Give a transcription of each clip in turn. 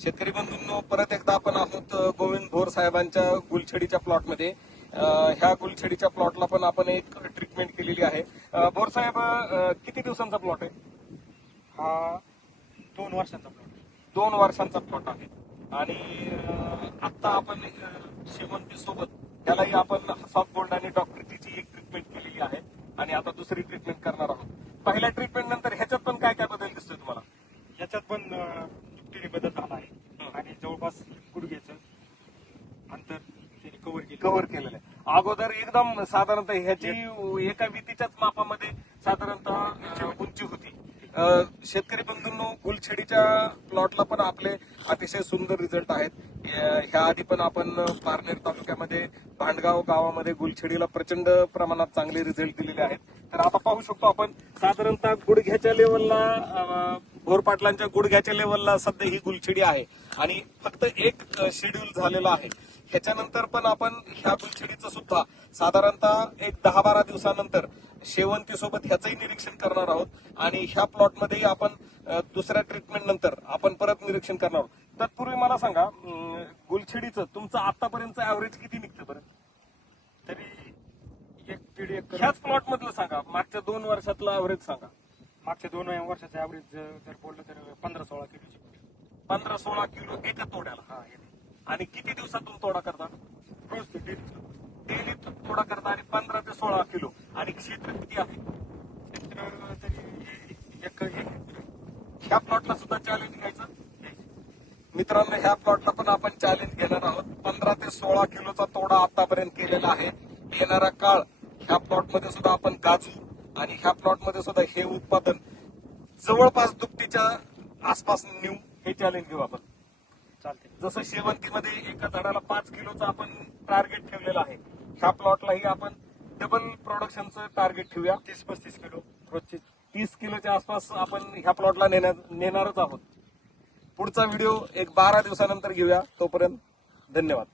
शेतकरी बंधूंनो, परत एकदा आपण आहोत गोविंद भोर साहेबांच्या गुलछडीच्या प्लॉटमध्ये. ह्या गुलछडीच्या प्लॉटला पण आपण एक ट्रीटमेंट केलेली आहे. भोर साहेब, किती दिवसांचा प्लॉट आहे हा? 2 वर्षांचा प्लॉट. 2 वर्षांचा प्लॉट आहे. आणि आता आपण शेवंती सोबत त्यालाही आपण सॉफ्ट गोल्ड आणि डॉक्टर टीची एक ट्रीटमेंट केलेली आहे आणि आता दुसरी ट्रीटमेंट करणार आहोत. पहिल्या ट्रीटमेंट नंतर ह्याच्यात पण काय काय बदल दिसतोय तुम्हाला? याच्यात पण दुपटीने बदल झाला आहे आणि जवळपास गुडघ्याचं अंतर त्याने कव्हर केलेलं आहे. अगोदर एकदम साधारणतः ह्याची एका वितीच्याच मापामध्ये साधारणतः उंची होती. शेतकरी बंधूंनो, गुलछडीच्या प्लॉटला पण आपले अतिशय सुंदर रिझल्ट आहेत. ह्या आधी पण आपण पारनेर तालुक्यामध्ये भांडगाव गावामध्ये गुलछडीला प्रचंड प्रमाणात चांगले रिझल्ट दिलेले आहेत. तर आता पाहू शकतो आपण साधारणतः गुडघ्याच्या लेवलला, भोर पाटलांच्या गुडघ्याच्या लेवलला सध्या ही गुलछडी आहे आणि फक्त एक शेड्यूल झालेला आहे. ह्याच्यानंतर पण आपण ह्या गुलछडीचं सुद्धा साधारणतः एक 10-12 दिवसानंतर शेवंती सोबत ह्याचंही निरीक्षण करणार आहोत आणि ह्या प्लॉटमध्येही आपण दुसऱ्या ट्रीटमेंट नंतर आपण परत निरीक्षण करणार आहोत. तत्पूर्वी मला सांगा, गुलछडीचं तुमचं आतापर्यंत ऍव्हरेज किती निघतं बरं? तरी 1.5 एकर. ह्याच प्लॉट मधलं सांगा, मागच्या 2 वर्षातलं ऍव्हरेज सांगा. मागच्या 2 वर्षाचं ऍव्हरेज जर बोललं तर 15-16 किलोची. 15-16 किलो एका तोड्याला. हा, येते. आणि किती दिवसातून तोडा करता? रोज ते डेली तोडा करता आणि 15 ते 16 किलो. आणि क्षेत्र किती आहे? क्षेत्र तरी एक हेक्टर. ह्या प्लॉटला सुद्धा चॅलेंज घ्यायचं मित्रांनो. ह्या प्लॉटला पण आपण चॅलेंज घेणार आहोत. 15 ते 16 किलोचा तोडा आतापर्यंत केलेला आहे. येणारा काळ ह्या प्लॉटमध्ये सुद्धा आपण गाजू आणि ह्या प्लॉटमध्ये सुद्धा हे उत्पादन जवळपास दुपटीच्या आसपास नेऊ, हे चॅलेंज घेऊ आपण. चालते. जसं शेवंतीमध्ये एका झाडाला 5 किलोचं आपण टार्गेट ठेवलेलं आहे, ह्या प्लॉटलाही आपण डबल प्रोडक्शनचं टार्गेट ठेवूया. 30-35 किलो रोजचे. 30 किलोच्या आसपास आपण ह्या प्लॉटला नेणारच आहोत. पुढचा व्हिडिओ एक 12 दिवसानंतर घेऊया. तोपर्यंत धन्यवाद.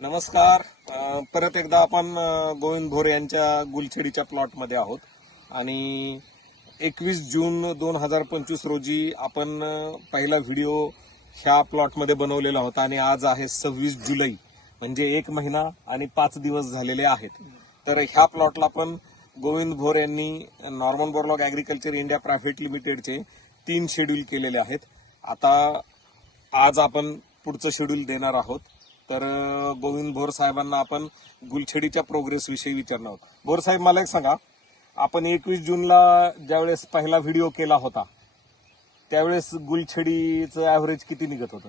नमस्कार. परत एकदा आपण गोविंद भोर यांच्या गुलछडीच्या प्लॉटमध्ये आहोत आणि 21 जून 2025 रोजी आपण पहिला व्हिडिओ ह्या प्लॉटमध्ये बनवलेला होता आणि आज आहे 26 जुलै, म्हणजे 1 महिना आणि 5 दिवस झालेले आहेत. तर ह्या प्लॉटला पण गोविंद भोर यांनी Norman Borlaug agriculture India private लिमिटेडचे 3 शेड्यूल केलेले आहेत. आता आज आपण पुढचं शेड्यूल देणार आहोत. तर गोविंद भोर साहेबांना आपण गुलछडीच्या प्रोग्रेस विषयी विचारणार आहोत. भोर साहेब, मला एक सांगा, आपण 21 जूनला ज्यावेळेस पहिला व्हिडिओ केला होता त्यावेळेस गुलछडीचं ऍव्हरेज किती निघत होतं?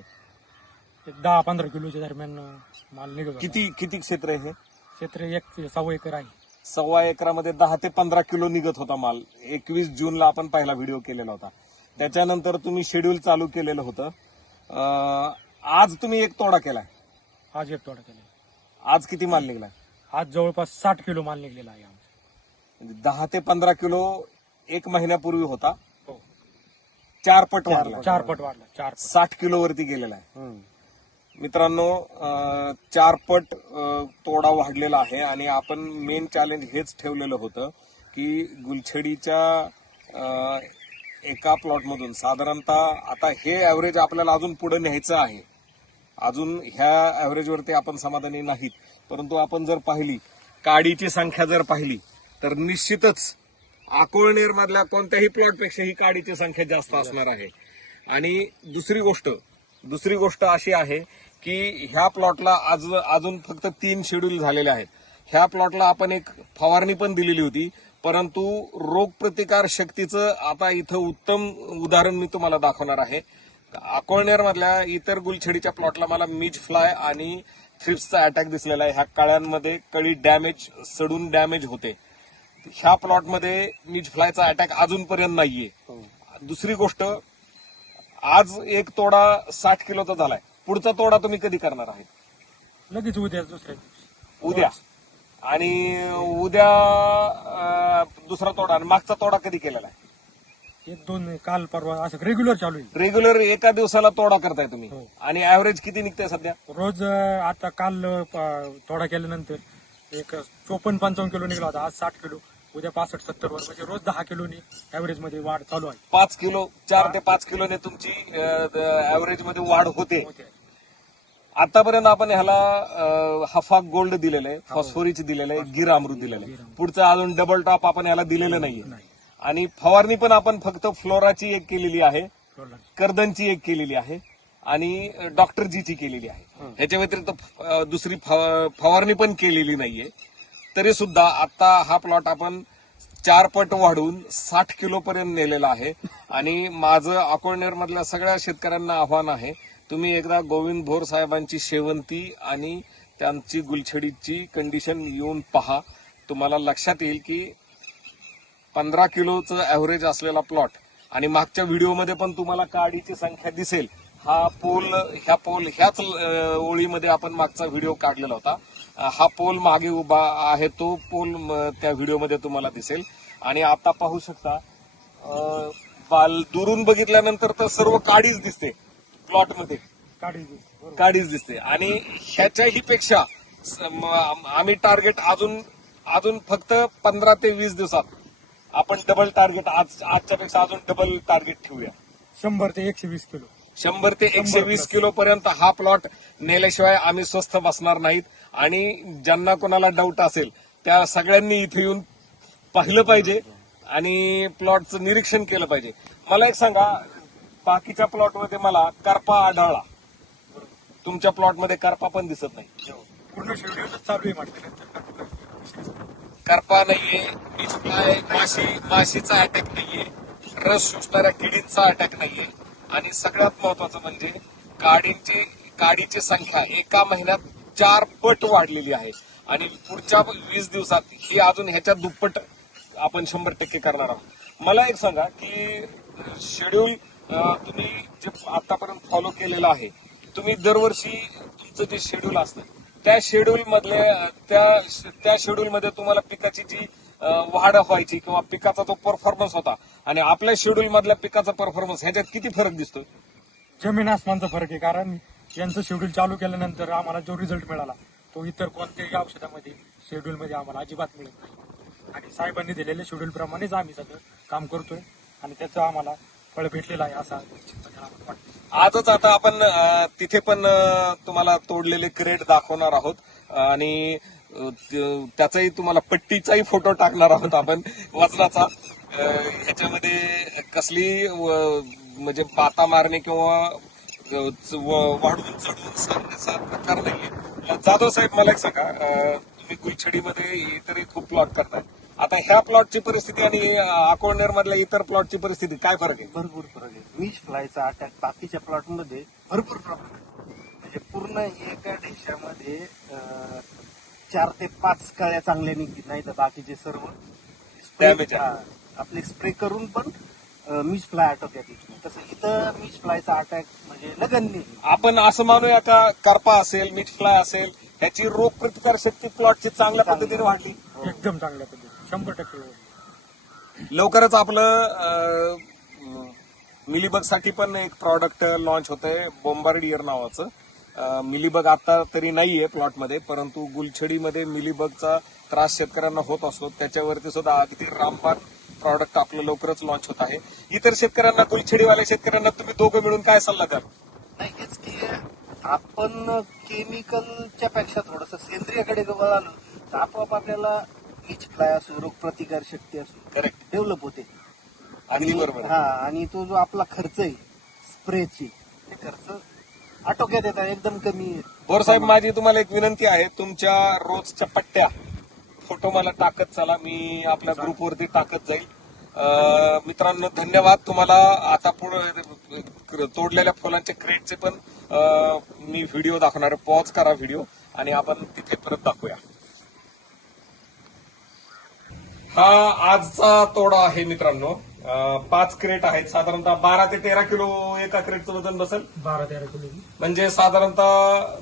एक 10-15 किलोच्या दरम्यान माल निघत होता. किती क्षेत्र आहे हे? क्षेत्र 1.25 एकर आहे. 1.25 एकरामध्ये 10 ते 15 किलो निघत होता माल. 21 जूनला आपण पहिला व्हिडिओ केलेला होता. त्याच्यानंतर तुम्ही शेड्यूल चालू केलेलं होतं. आज तुम्ही एक तोडा केलाय. आज एक तोडा केला. आज किती माल निघलाय? आज जवळपास 60 किलो माल निघलेला आहे आमचा. 10 ते 15 किलो 1 महिन्यापूर्वी होता. हो. 4 पट वाढला. 4 पट वाढला. 4 पट. 60 किलो वरती गेलेला आहे. मित्रांनो, 4 पट तोडा वाढलेला आहे आणि आपण मेन चॅलेंज हेच ठेवलेलं होतं की गुलछडीच्या एका प्लॉटमधून साधारणतः आता हे ऍव्हरेज आपल्याला अजून पुढे न्यायचं आहे. अजून ह्या ऍव्हरेजवरती आपण समाधानी नाहीत, परंतु आपण जर पाहिली काडीची संख्या जर पाहिली तर निश्चितच अकोळनेर मधल्या कोणत्याही प्लॉटपेक्षा ही काडीची संख्या जास्त असणार आहे. आणि दुसरी गोष्ट अशी आहे की ह्या प्लॉटला अजून फक्त 3 शेड्यूल झालेले आहेत. ह्या प्लॉटला आपण एक फवारणी पण दिलेली होती, परंतु रोगप्रतिकार शक्तीचं आता इथं उत्तम उदाहरण मी तुम्हाला दाखवणार आहे. अकोळनेर मधल्या इतर गुलछडीच्या प्लॉटला मला मिज फ्लाय आणि थ्रिप्सचा अटॅक दिसलेला आहे. ह्या कळ्यांमध्ये कळी सडून डॅमेज होते. ह्या प्लॉटमध्ये मिज फ्लायचा अटॅक अजूनपर्यंत नाहीये. दुसरी गोष्ट, आज एक तोडा 60 किलोचा झालाय. पुढचा तोडा तुम्ही कधी करणार आहे? लगेच उद्या दुसऱ्या दिवशी. उद्या. आणि उद्या दुसरा तोडा. आणि मागचा तोडा कधी केलेला आहे? 1-2 काल परवा असं रेग्युलर चालू आहे. रेग्युलर एका दिवसाला तोडा करताय तुम्ही. हो. आणि ऍव्हरेज किती निघतंय सध्या? रोज आता काल तोडा केल्यानंतर एक 54-55 किलो निघला होता. आज 60 किलो. उद्या 65-70 वर म्हणजे रोज 10 किलोनी ऍव्हरेज मध्ये वाढ चालू आहे. 5 किलो 4 ते 5 किलोने तुमची ऍव्हरेज मध्ये वाढ होते. आतापर्यंत आपण ह्याला हफाक गोल्ड दिलेलं आहे, फॉस्फोरिच दिलेलं आहे, गिर अमृत दिलेलं आहे. पुढचं अजून डबल टॉप आपण ह्याला दिलेलं नाहीये. आणि फवारणी पण आपण फक्त फ्लोराची एक केलेली आहे, कर्दनची एक केलेली आहे आणि डॉक्टर जीची केलेली आहे. ह्याच्या व्यतिरिक्त दुसरी फवारणी पण केलेली नाहीये. तरी सुद्धा आता हा प्लॉट आपण 4 पट वाढवून 60 किलो पर्यंत नेलेला आहे. आणि माझं अकोळनेर मधल्या सगळ्या शेतकऱ्यांना आव्हान आहे, तुम्ही एकदा गोविंद भोर साहेबांची शेवंती आणि त्यांची गुलछडीची कंडिशन येऊन पहा. तुम्हाला लक्षात येईल की 15 किलोचं ऍव्हरेज असलेला प्लॉट आणि मागच्या व्हिडिओमध्ये पण तुम्हाला काडीची संख्या दिसेल. ह्याच ओळीमध्ये आपण मागचा व्हिडिओ काढलेला होता. हा पोल मागे उभा आहे, तो पोल त्या व्हिडिओमध्ये तुम्हाला दिसेल. आणि आता पाहू शकता दुरून बघितल्यानंतर तर सर्व काडीच दिसते प्लॉटमध्ये, काडीच दिसते. आणि ह्याच्याही पेक्षा आम्ही टार्गेट अजून फक्त 15 ते 20 दिवसात आपण डबल टार्गेट आजच्या पेक्षा अजून डबल टार्गेट ठेवूया. 100 ते 120 किलो 100 ते 120 किलो पर्यंत हा प्लॉट नेल्याशिवाय आम्ही स्वस्थ बसणार नाहीत. आणि ज्यांना कोणाला डाऊट असेल त्या सगळ्यांनी इथे येऊन पाहिलं पाहिजे आणि प्लॉटचं निरीक्षण केलं पाहिजे. मला एक सांगा, बाकीच्या प्लॉटमध्ये मला करपा आढळला, तुमच्या प्लॉटमध्ये करपा पण दिसत नाही. पूर्ण शेड्यूल चालू आहे म्हटलं. करपा नाहीये, माशीचा अटॅक नाहीये, रस शोषणाऱ्या किडींचा अटॅक नाहीये. आणि सगळ्यात महत्वाचं म्हणजे काडीची संख्या एका महिन्यात 4 पट वाढलेली आहे. आणि पुढच्या 20 दिवसात ही अजून ह्याच्या दुप्पट आपण 100% करणार आहोत. मला एक सांगा की शेड्यूल तुम्ही जे आतापर्यंत फॉलो केलेलं आहे, तुम्ही दरवर्षी तुमचं जे शेड्यूल असतं त्या शेड्यूल मध्ये तुम्हाला पिकाची जी वाढ व्हायची किंवा पिकाचा जो परफॉर्मन्स होता आणि आपल्या शेड्यूल मधल्या पिकाचा परफॉर्मन्स ह्याच्यात किती फरक दिसतोय? जमीन आसमानचा फरक आहे. कारण यांचं शेड्यूल चालू केल्यानंतर आम्हाला जो रिझल्ट मिळाला तो इतर कोणत्याही औषधामध्ये शेड्यूल मध्ये आम्हाला अजिबात मिळत नाही. आणि साहेबांनी दिलेल्या शेड्यूल प्रमाणेच आम्ही सगळं काम करतोय आणि त्याचं आम्हाला फळ भेटलेलं आहे असं वाटतं. आजच आता आपण तिथे पण तुम्हाला तोडलेले क्रेट दाखवणार आहोत आणि त्याचाही तुम्हाला पट्टीचाही फोटो टाकणार आहोत आपण वजनाचा. ह्याच्यामध्ये कसली म्हणजे पाता मारणे किंवा वाढवून चढवून सांगण्याचा प्रकार नाहीये. जाधव साहेब, मला एक सांगा, तुम्ही गुलछडीमध्ये इतरही खूप प्लॉट करताय. आता ह्या प्लॉटची परिस्थिती आणि अकोळनेर मधल्या इतर प्लॉटची परिस्थिती काय फरक आहे? भरपूर फरक आहे. वीज फ्लायचा अटॅक बाकीच्या प्लॉटमध्ये भरपूर प्रमाणात, म्हणजे पूर्ण एका देशामध्ये 4 ते 5 कळ्या चांगल्या निघतील, नाही तर बाकीचे सर्व आपले स्प्रे करून पण मीज फ्लाय आटोक्यात येत नाही. तसं इथं मीज फ्लायचा अटॅक म्हणजे नगण्य. आपण असं मानूया का करपा असेल, मीठ फ्लाय असेल, ह्याची रोग प्रतिकार शक्ती प्लॉटची चांगल्या पद्धतीने वाढली, एकदम चांगल्या पद्धतीने 100%. लवकरच आपलं मिलीबग साठी पण एक प्रॉडक्ट लॉन्च होतंय, बोंबार्डियर नावाचं. मिलीबग आता तरी नाहीये प्लॉटमध्ये, परंतु गुलछडीमध्ये मिलीबगचा त्रास शेतकऱ्यांना होत असतो. त्याच्यावरती सुद्धा अगदी रामबाण प्रॉडक्ट आपलं लवकरच लॉन्च होत आहे. इतर शेतकऱ्यांना, गुलछडीवाल्या शेतकऱ्यांना तुम्ही दोघं मिळून काय सल्ला द्याल? नाही, हेच की आपण केमिकलच्या पेक्षा थोडस सेंद्रियकडे वळालो तर आपोआप आपल्याला मीज फ्लाय असो, रोग प्रतिकार शक्ती असो, करेक्ट, डेव्हलप होते. अगदी बरोबर. हा, आणि तो जो आपला खर्च आहे स्प्रेची, ते खर्च आटोक्यात येतात, एकदम कमी. बोरसाहेब, माझी तुम्हाला एक विनंती आहे, तुमच्या रोजच्या पट्ट्या फोटो मला टाकत चला, मी आपल्या ग्रुपवरती टाकत जाईल. मित्रांनो, धन्यवाद तुम्हाला. आता पुढे तोडलेल्या फुलांच्या क्रेटचे पण मी व्हिडिओ दाखवणार. पॉज करा व्हिडिओ आणि आपण तिथे परत दाखवूया. हा आजचा तोडा आहे मित्रांनो. 5 क्रेट आहेत, साधारणतः 12 ते 13 किलो एका क्रेटचं वजन बसेल. 12-13 किलो म्हणजे साधारणतः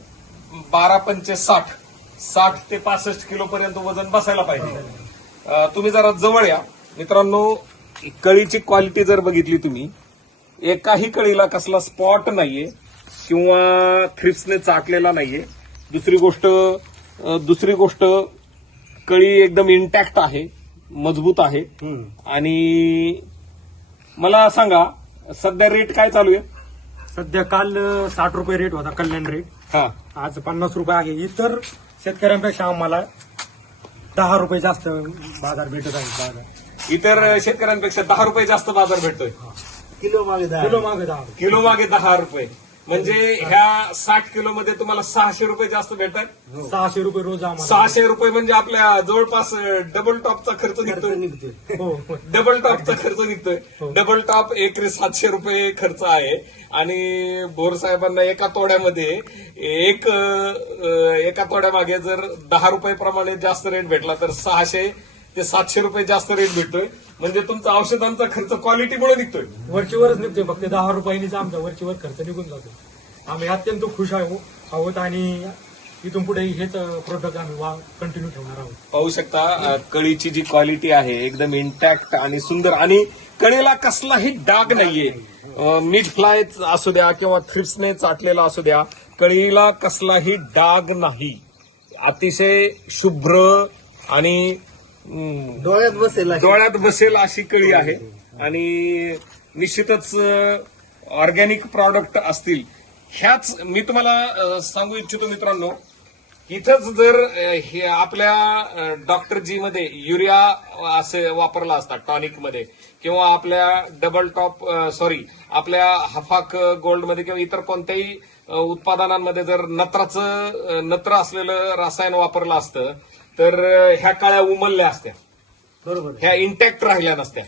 12×5 60 ते 65 किलो पर्यंत वजन बसायला पाहिजे. तुम्ही जरा जवळ या मित्रांनो. कळीची क्वालिटी जर बघितली तुम्ही, एकाही कळीला कसला स्पॉट नाहीये किंवा थ्रिप्सने चाकलेला नाहीये. दुसरी गोष्ट कळी एकदम इंटॅक्ट आहे. मजबूत आहे. हम्म. आणि मला सांगा सध्या रेट काय चालू आहे? सध्या काल 60 रुपये रेट होता, कल्याण रेट. हा, आज 50 रुपये आहे. इतर शेतकऱ्यांपेक्षा आम्हाला 10 रुपये जास्त बाजार भेटत आहे. बाजार इतर शेतकऱ्यांपेक्षा 10 रुपये जास्त बाजार भेटतोय. किलो मागे 10. किलो मागे 10 रुपये. किलो मागे 10 रुपये. म्हणजे ह्या 60 किलो मध्ये तुम्हाला 600 रुपये जास्त भेटतात. 600 रुपये रोज आम्हाला. 600 रुपये म्हणजे आपल्या जवळपास डबल टॉपचा खर्च निघतोय. निघते. हो हो. डबल टॉपचा खर्च निघतोय. डबल टॉप एकरी 700 रुपये खर्च आहे. आणि भोर साहेबांना एका तोड्यामध्ये एका तोड्यामागे जर 10 रुपये प्रमाणे जास्त रेट भेटला तर 600 ते 700 रुपये जास्त रेट भेटतोय. म्हणजे तुमचा औषधांचा खर्च क्वालिटीमुळे निघतोय. वरचीवरच निघतोय. फक्त 10 रुपयांनीच आमचा वरचीवर खर्च निघून जातो. आम्ही अत्यंत खुश आहोत आणि इथून पुढे हेच प्रोडक्ट आम्ही कंटिन्यू ठेवणार आहोत. पाहू शकता कळीची जी क्वालिटी आहे एकदम इंटॅक्ट आणि सुंदर, आणि कळीला कसलाही डाग नाहीये. मीठ फ्लाय असू द्या किंवा थ्रिप्सने चाटलेला असू द्या, कळीला कसलाही डाग नाही. अतिशय शुभ्र आणि डोळ्यात बसेल अशी. डोळ्यात बसेल अशी कळी आहे. आणि निश्चितच ऑर्गॅनिक प्रॉडक्ट असतील. ह्याच मी तुम्हाला सांगू इच्छितो मित्रांनो, इथंच जर हे आपल्या डॉक्टर जी मध्ये युरिया असे वापरला असता टॉनिक मध्ये, किंवा आपल्या डबल टॉप आपल्या हफाक गोल्ड मध्ये किंवा इतर कोणत्याही उत्पादनांमध्ये जर नत्र असलेलं रसायन वापरलं असतं तर ह्या कळ्या उमलल्या असत्या, बरोबर. ह्या इंटॅक्ट राहिल्या नसत्या.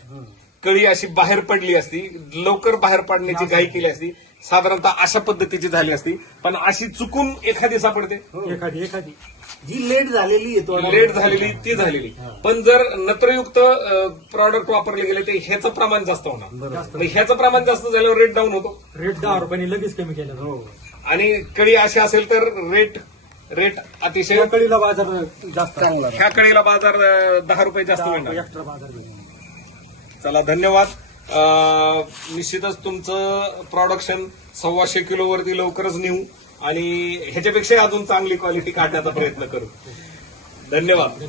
कळी अशी बाहेर पडली असती, लवकर बाहेर पडण्याची घाई केली असती, साधारणतः अशा पद्धतीची झाली असती. पण अशी चुकून एखादी सापडते, एखादी जी लेट झालेली आहे तो लेट झालेली ती झालेली. पण जर नत्रयुक्त प्रॉडक्ट वापरले गेले तर ह्याचं प्रमाण जास्त होणार. जास्त. मग ह्याचं प्रमाण जास्त झाल्यावर रेट डाऊन होतो. रेट 10 रुपयांनी लगेच कमी केला. हो. आणि कळी अशी असेल तर रेट अतिशय, या कळीला बाजार जास्त चांगला. ह्या कळीला बाजार 10 रुपये जास्त मिळणार. एक्स्ट्रा बाजार भेटतो. चला धन्यवाद. निश्चितच तुमचं प्रोडक्शन 125 किलो वरती लवकरच नेऊ आणि ह्याच्यापेक्षा अजून चांगली क्वालिटी काढण्याचा प्रयत्न करू. धन्यवाद.